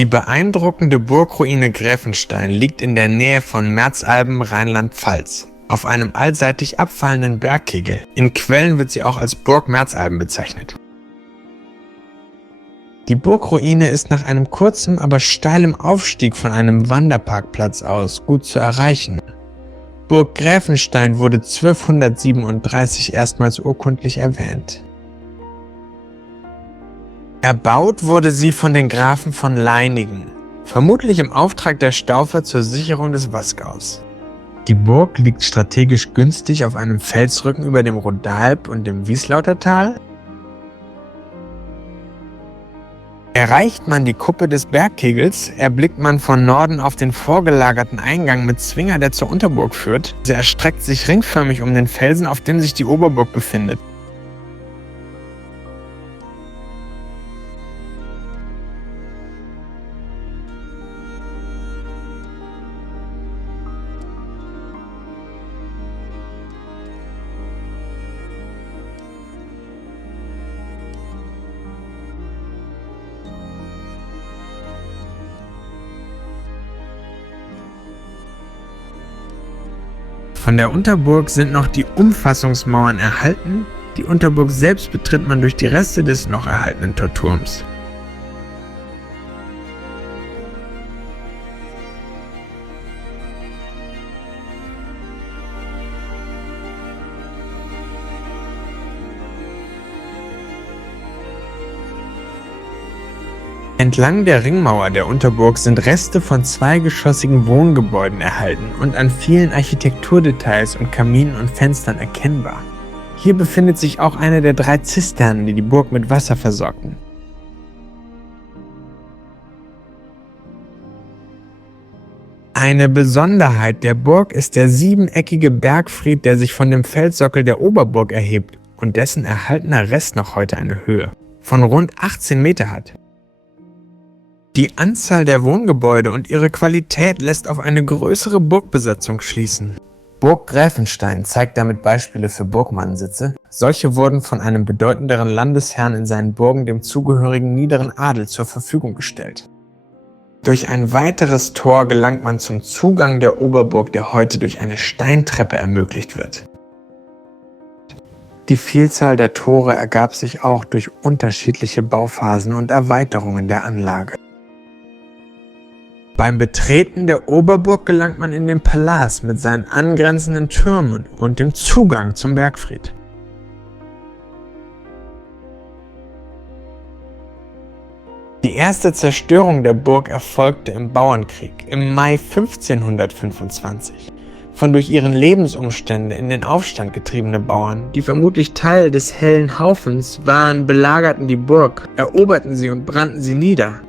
Die beeindruckende Burgruine Gräfenstein liegt in der Nähe von Merzalben, Rheinland-Pfalz, auf einem allseitig abfallenden Bergkegel. In Quellen wird sie auch als Burg Merzalben bezeichnet. Die Burgruine ist nach einem kurzen, aber steilem Aufstieg von einem Wanderparkplatz aus gut zu erreichen. Burg Gräfenstein wurde 1237 erstmals urkundlich erwähnt. Erbaut wurde sie von den Grafen von Leiningen, vermutlich im Auftrag der Staufer zur Sicherung des Wasgaus. Die Burg liegt strategisch günstig auf einem Felsrücken über dem Rodalb und dem Wieslautertal. Erreicht man die Kuppe des Bergkegels, erblickt man von Norden auf den vorgelagerten Eingang mit Zwinger, der zur Unterburg führt. Sie erstreckt sich ringförmig um den Felsen, auf dem sich die Oberburg befindet. Von der Unterburg sind noch die Umfassungsmauern erhalten. Die Unterburg selbst betritt man durch die Reste des noch erhaltenen Torturms. Entlang der Ringmauer der Unterburg sind Reste von zweigeschossigen Wohngebäuden erhalten und an vielen Architekturdetails und Kaminen und Fenstern erkennbar. Hier befindet sich auch eine der 3 Zisternen, die die Burg mit Wasser versorgten. Eine Besonderheit der Burg ist der 7-eckige Bergfried, der sich von dem Felssockel der Oberburg erhebt und dessen erhaltener Rest noch heute eine Höhe von rund 18 Meter hat. Die Anzahl der Wohngebäude und ihre Qualität lässt auf eine größere Burgbesatzung schließen. Burg Gräfenstein zeigt damit Beispiele für Burgmannsitze. Solche wurden von einem bedeutenderen Landesherrn in seinen Burgen dem zugehörigen niederen Adel zur Verfügung gestellt. Durch ein weiteres Tor gelangt man zum Zugang der Oberburg, der heute durch eine Steintreppe ermöglicht wird. Die Vielzahl der Tore ergab sich auch durch unterschiedliche Bauphasen und Erweiterungen der Anlage. Beim Betreten der Oberburg gelangt man in den Palas mit seinen angrenzenden Türmen und dem Zugang zum Bergfried. Die erste Zerstörung der Burg erfolgte im Bauernkrieg im Mai 1525 von durch ihren Lebensumstände in den Aufstand getriebene Bauern, die vermutlich Teil des hellen Haufens waren, belagerten die Burg, eroberten sie und brannten sie nieder.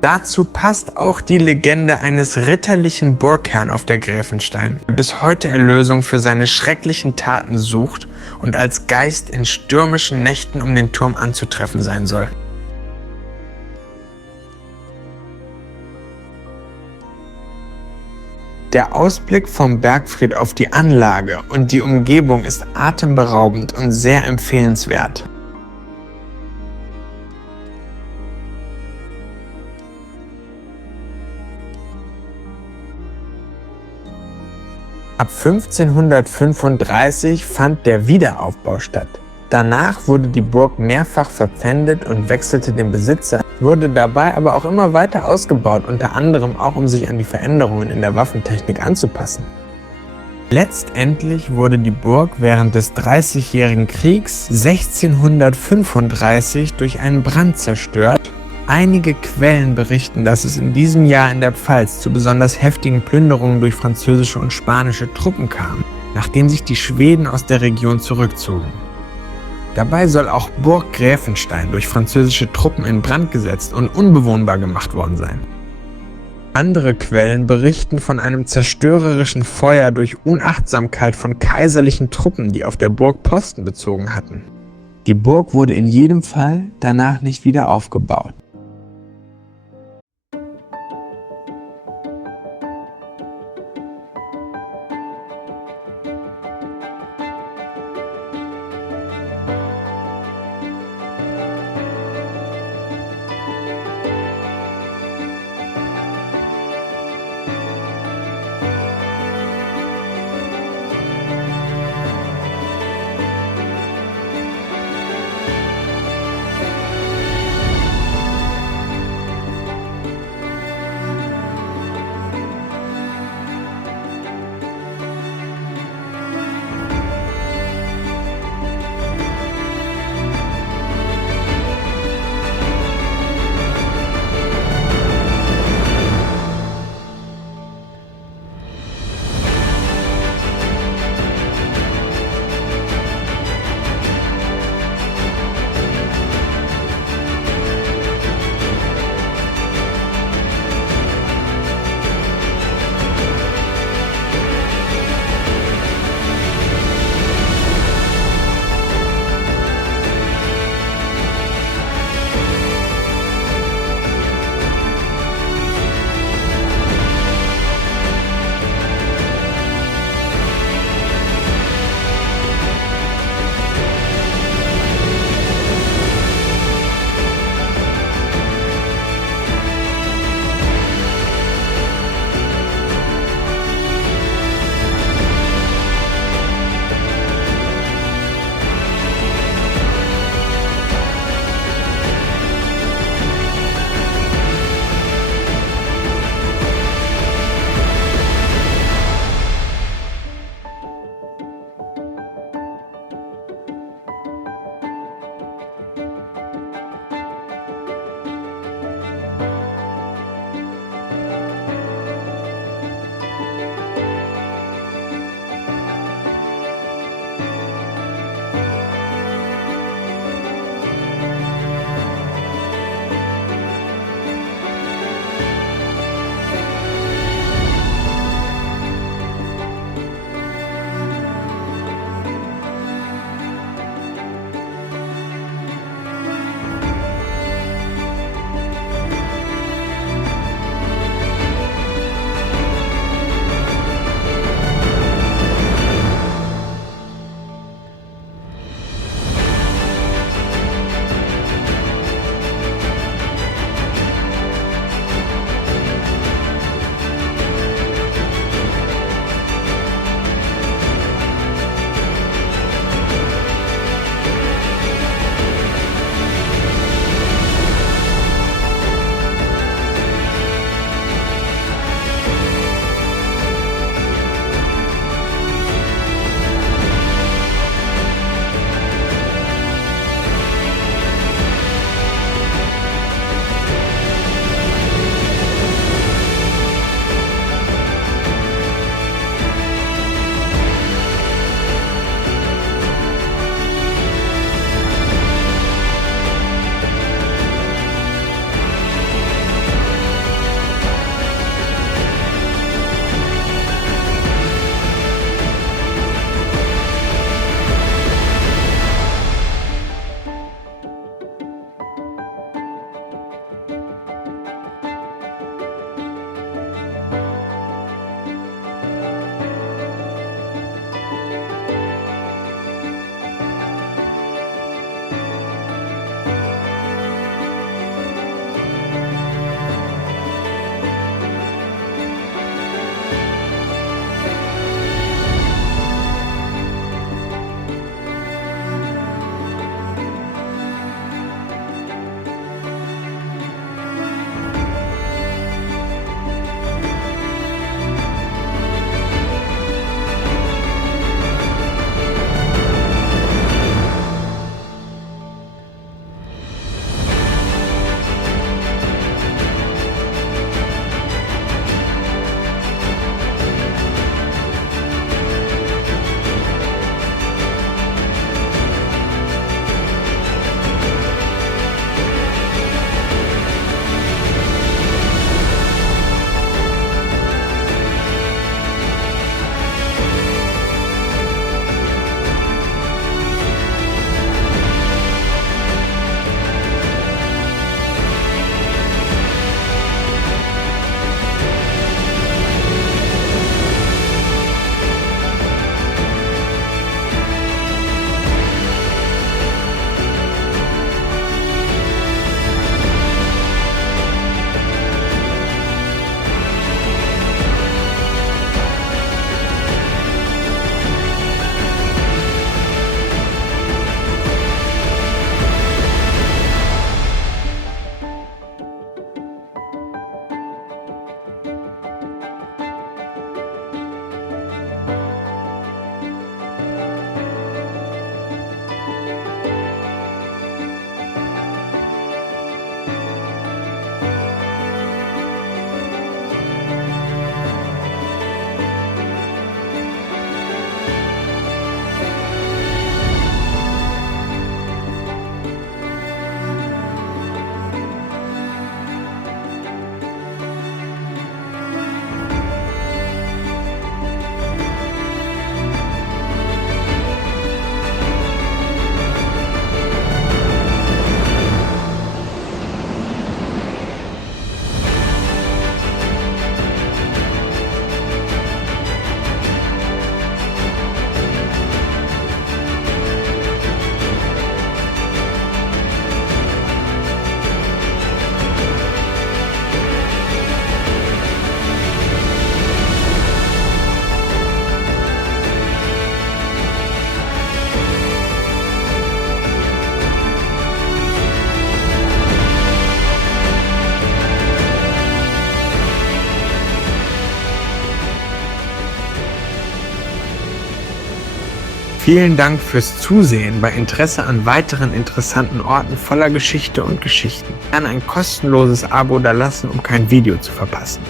Dazu passt auch die Legende eines ritterlichen Burgherrn auf der Gräfenstein, der bis heute Erlösung für seine schrecklichen Taten sucht und als Geist in stürmischen Nächten um den Turm anzutreffen sein soll. Der Ausblick vom Bergfried auf die Anlage und die Umgebung ist atemberaubend und sehr empfehlenswert. Ab 1535 fand der Wiederaufbau statt. Danach wurde die Burg mehrfach verpfändet und wechselte den Besitzer, wurde dabei aber auch immer weiter ausgebaut, unter anderem auch um sich an die Veränderungen in der Waffentechnik anzupassen. Letztendlich wurde die Burg während des Dreißigjährigen Kriegs 1635 durch einen Brand zerstört. Einige Quellen berichten, dass es in diesem Jahr in der Pfalz zu besonders heftigen Plünderungen durch französische und spanische Truppen kam, nachdem sich die Schweden aus der Region zurückzogen. Dabei soll auch Burg Gräfenstein durch französische Truppen in Brand gesetzt und unbewohnbar gemacht worden sein. Andere Quellen berichten von einem zerstörerischen Feuer durch Unachtsamkeit von kaiserlichen Truppen, die auf der Burg Posten bezogen hatten. Die Burg wurde in jedem Fall danach nicht wieder aufgebaut. Vielen Dank fürs Zusehen. Bei Interesse an weiteren interessanten Orten voller Geschichte und Geschichten gerne ein kostenloses Abo dalassen, um kein Video zu verpassen.